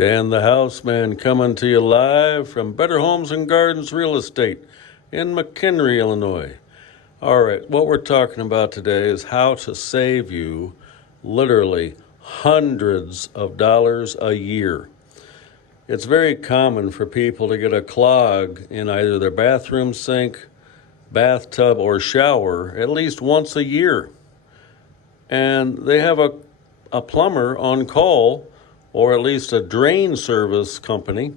Dan the Houseman coming to you live from Better Homes and Gardens Real Estate in McHenry, Illinois. All right, what we're talking about today is how to save you literally hundreds of dollars a year. It's very common for people to get a clog in either their bathroom sink, bathtub, or shower at least once a year. And they have a plumber on call, or at least a drain service company,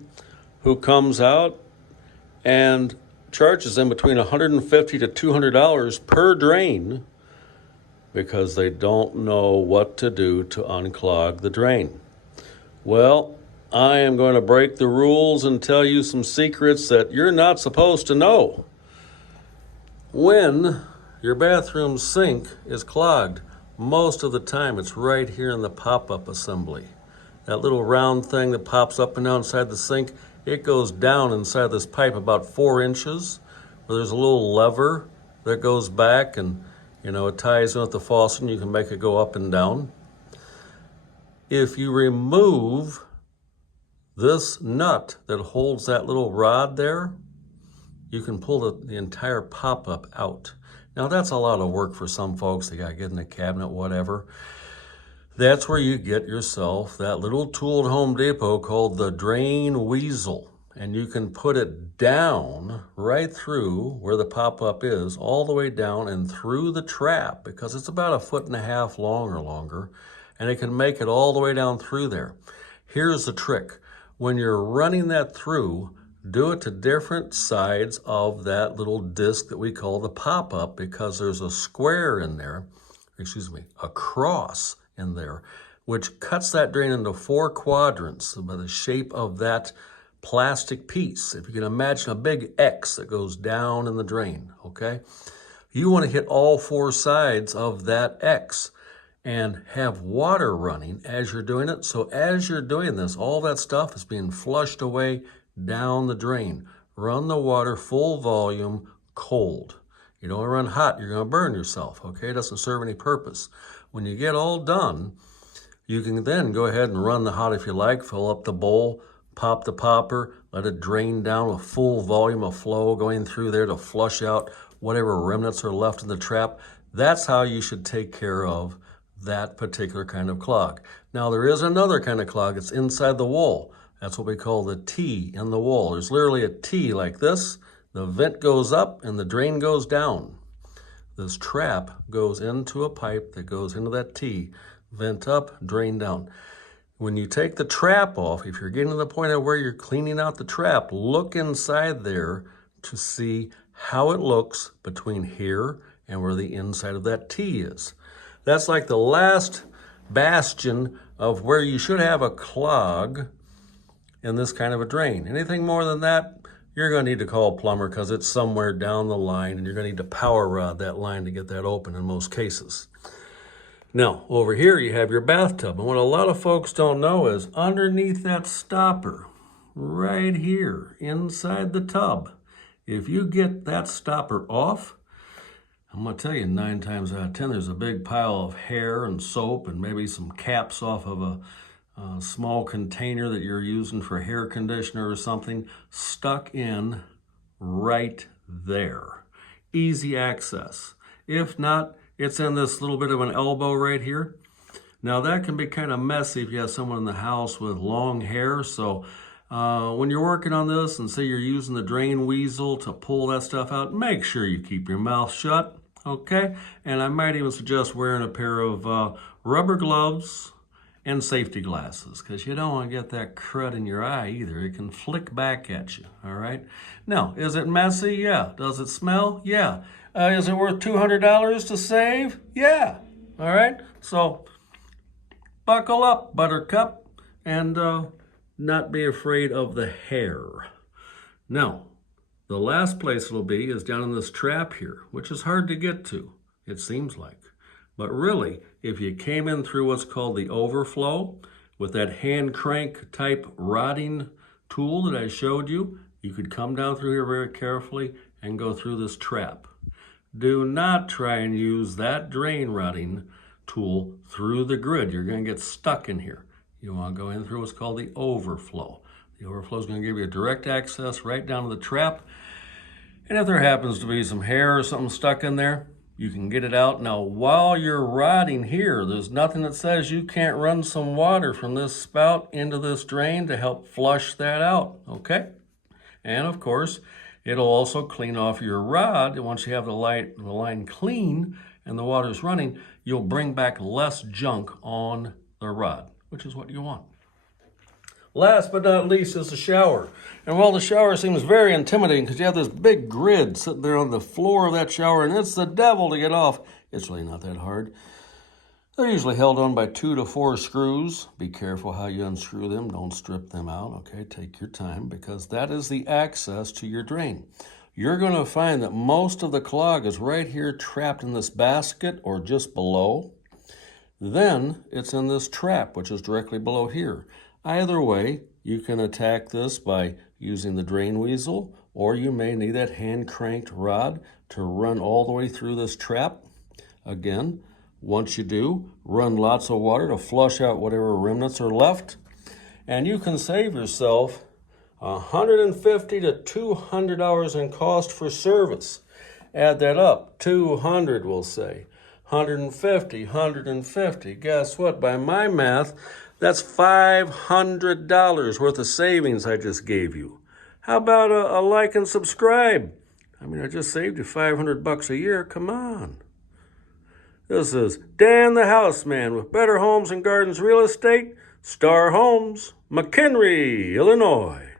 who comes out and charges them between $150 to $200 per drain because they don't know what to do to unclog the drain. Well, I am going to break the rules and tell you some secrets that you're not supposed to know. When your bathroom sink is clogged, most of the time it's right here in the pop-up assembly. That little round thing that pops up and down inside the sink, it goes down inside this pipe about 4 inches, where there's a little lever that goes back and, it ties in with the faucet and you can make it go up and down. If you remove this nut that holds that little rod there, you can pull the entire pop-up out. Now that's a lot of work for some folks. They got to get in the cabinet, whatever. That's where you get yourself that little tool at Home Depot called the drain Weasel. And you can put it down right through where the pop-up is, all the way down and through the trap, because it's about 1.5 feet long or longer, and it can make it all the way down through there. Here's the trick. When you're running that through, do it to different sides of that little disc that we call the pop-up, because there's a square in there, a cross in there, which cuts that drain into 4 quadrants by the shape of that plastic piece. If you can imagine a big X that goes down in the drain, okay? You want to hit all 4 sides of that X and have water running as you're doing it. So as you're doing this, all that stuff is being flushed away down the drain. Run the water full volume, cold. You don't want to run hot, you're going to burn yourself, okay? It doesn't serve any purpose. When you get all done, you can then go ahead and run the hot if you like, fill up the bowl, pop the popper, let it drain down with full volume of flow going through there to flush out whatever remnants are left in the trap. That's how you should take care of that particular kind of clog. Now there is another kind of clog. It's inside the wall. That's what we call the T in the wall. There's literally a T like this. The vent goes up and the drain goes down. This trap goes into a pipe that goes into that T. Vent up, drain down. When you take the trap off, if you're getting to the point of where you're cleaning out the trap, look inside there to see how it looks between here and where the inside of that T is. That's like the last bastion of where you should have a clog in this kind of a drain. Anything more than that, you're going to need to call a plumber because it's somewhere down the line and you're going to need to power rod that line to get that open in most cases. Now, over here you have your bathtub. And what a lot of folks don't know is underneath that stopper, right here inside the tub, if you get that stopper off, I'm going to tell you 9 times out of 10, there's a big pile of hair and soap and maybe some caps off of a small container that you're using for hair conditioner or something stuck in right there. Easy access. If not, it's in this little bit of an elbow right here. Now that can be kind of messy if you have someone in the house with long hair. So when you're working on this and say you're using the drain Weasel to pull that stuff out, make sure you keep your mouth shut, okay? And I might even suggest wearing a pair of rubber gloves and safety glasses, because you don't want to get that crud in your eye either. It can flick back at you, all right? Now, is it messy? Yeah. Does it smell? Yeah. Is it worth $200 to save? Yeah. All right? So buckle up, buttercup, and not be afraid of the hair. Now, the last place it'll be is down in this trap here, which is hard to get to, it seems like. But really, if you came in through what's called the overflow with that hand crank type rodding tool that I showed you, you could come down through here very carefully and go through this trap. Do not try and use that drain rodding tool through the grid. You're going to get stuck in here. You want to go in through what's called the overflow. The overflow is going to give you direct access right down to the trap. And if there happens to be some hair or something stuck in there, you can get it out. Now, while you're rotting here, there's nothing that says you can't run some water from this spout into this drain to help flush that out, okay? And of course, it'll also clean off your rod. And once you have the line clean and the water's running, you'll bring back less junk on the rod, which is what you want. Last but not least is the shower. And while the shower seems very intimidating because you have this big grid sitting there on the floor of that shower and it's the devil to get off, it's really not that hard. They're usually held on by 2 to 4 screws. Be careful how you unscrew them. Don't strip them out, okay? Take your time because that is the access to your drain. You're going to find that most of the clog is right here trapped in this basket or just below. Then it's in this trap, which is directly below here. Either way, you can attack this by using the drain weasel, or you may need that hand-cranked rod to run all the way through this trap. Again, once you do, run lots of water to flush out whatever remnants are left, and you can save yourself $150 to $200 in cost for service. Add that up, 200 we'll say, 150, 150. Guess what? By my math, that's $500 worth of savings I just gave you. How about a like and subscribe? I mean, I just saved you $500 a year. Come on. This is Dan the Houseman with Better Homes and Gardens Real Estate, Star Homes, McHenry, Illinois.